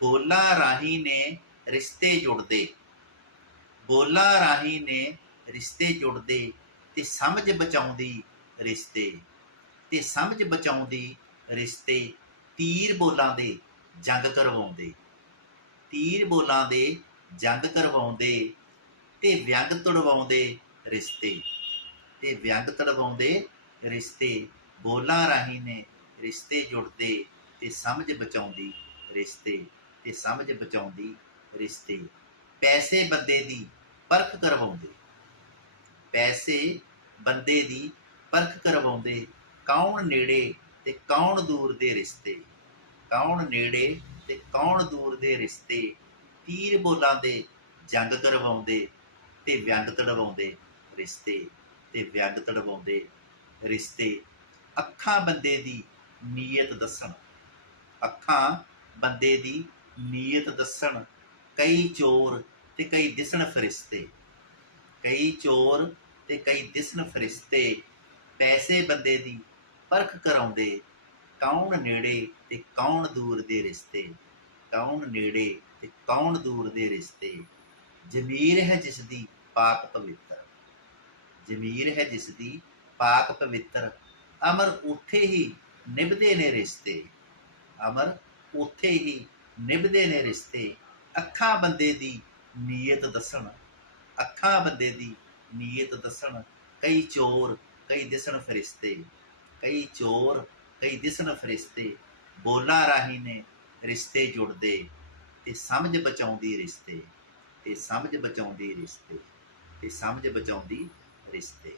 ਬੋਲਾਂ ਰਾਹੀਂ ਨੇ ਰਿਸ਼ਤੇ ਜੁੜਦੇ। ਬੋਲਾਂ ਰਾਹੀਂ ਨੇ ਰਿਸ਼ਤੇ ਜੁੜਦੇ ਤੇ ਸਮਝ ਬਚਾਉਂਦੀ ਰਿਸ਼ਤੇ। ਤੇ ਸਮਝ ਬਚਾਉਂਦੀ ਰਿਸ਼ਤੇ ਤੀਰ ਬੋਲਾਂ ਦੇ ਜੰਗ ਕਰਵਾਉਂਦੇ। ਤੀਰ ਬੋਲਾਂ ਦੇ ਜੰਗ ਕਰਵਾਉਂਦੇ ਤੇ ਵਿਅੰਗ ਤੜਵਾਉਂਦੇ ਰਿਸ਼ਤੇ। ਤੇ ਵਿਅੰਗ ਤੜਵਾਉਂਦੇ ਰਿਸ਼ਤੇ, ਬੋਲਾਂ ਰਾਹੀਂ ਨੇ ਰਿਸ਼ਤੇ ਜੁੜਦੇ ਤੇ ਸਮਝ ਬਚਾਉਂਦੀ ਰਿਸ਼ਤੇ। ਤੇ ਸਮਝ ਬਚਾਉਂਦੀ ਰਿਸ਼ਤੇ। ਪੈਸੇ ਬੰਦੇ ਦੀ ਪਰਖ ਕਰਵਾਉਂਦੇ। ਪੈਸੇ ਬੰਦੇ ਦੀ ਪਰਖ ਕਰਵਾਉਂਦੇ। ਕੌਣ ਨੇੜੇ ਤੇ ਕੌਣ ਦੂਰ ਦੇ ਰਿਸ਼ਤੇ? ਕੌਣ ਨੇੜੇ ਤੇ ਕੌਣ ਦੂਰ ਦੇ ਰਿਸ਼ਤੇ? ਤੀਰ ਬੋਲਾਂ ਦੇ ਜੰਗ ਕਰਵਾਉਂਦੇ ਤੇ ਵਿਅੰਗ ਤੜਵਾਉਂਦੇ ਰਿਸ਼ਤੇ ਤੇ ਵਿਅੰਗ ਤੜਵਾਉਂਦੇ ਰਿਸ਼ਤੇ। ਅੱਖਾਂ ਬੰਦੇ ਦੀ ਨੀਅਤ ਦੱਸਣ। ਅੱਖਾਂ ਬੰਦੇ ਦੀ ਨੀਅਤ ਦੱਸਣ, ਕਈ ਚੋਰ ਤੇ ਕਈ ਦਿਸਣ ਫਰਿਸ਼ਤੇ। ਕਈ ਚੋਰ ਤੇ ਕਈ ਦਿਸਣ ਫਰਿਸ਼ਤੇ, ਪੈਸੇ ਬੰਦੇ ਦੀ ਪਰਖ ਕਰਾਉਂਦੇ, ਕੌਣ ਨੇੜੇ ਤੇ ਕੌਣ ਦੂਰ ਦੇ ਰਿਸ਼ਤੇ। ਕੌਣ ਨੇੜੇ ਤੇ ਕੌਣ ਦੂਰ ਦੇ ਰਿਸ਼ਤੇ। ਜ਼ਮੀਰ ਹੈ ਜਿਸ ਦੀ ਪਾਕ ਪਵਿੱਤਰ। ਜ਼ਮੀਰ ਹੈ ਜਿਸ ਦੀ ਪਾਕ ਪਵਿੱਤਰ। ਅਮਰ ਉੱਥੇ ਹੀ ਨਿਭਦੇ ਨੇ ਰਿਸ਼ਤੇ। ਅਮਰ ਉੱਥੇ ਹੀ ਨਿਭਦੇ ਨੇ ਰਿਸ਼ਤੇ, ਅੱਖਾਂ ਬੰਦੇ ਦੀ ਨੀਅਤ ਦੱਸਣ, ਅੱਖਾਂ ਬੰਦੇ ਦੀ ਨੀਅਤ ਦੱਸਣ, ਕਈ ਚੋਰ, ਕਈ ਦਿਸਣ ਫਰਿਸ਼ਤੇ, ਕਈ ਚੋਰ, ਕਈ ਦਿਸਣ ਫਰਿਸ਼ਤੇ, ਬੋਲਾਂ ਰਾਹੀਂ ਨੇ ਰਿਸ਼ਤੇ ਜੁੜਦੇ, ਤੇ ਸਮਝ ਬਚਾਉਂਦੀ ਰਿਸ਼ਤੇ, ਤੇ ਸਮਝ ਬਚਾਉਂਦੀ ਰਿਸ਼ਤੇ, ਤੇ ਸਮਝ ਬਚਾਉਂਦੀ ਰਿਸ਼ਤੇ।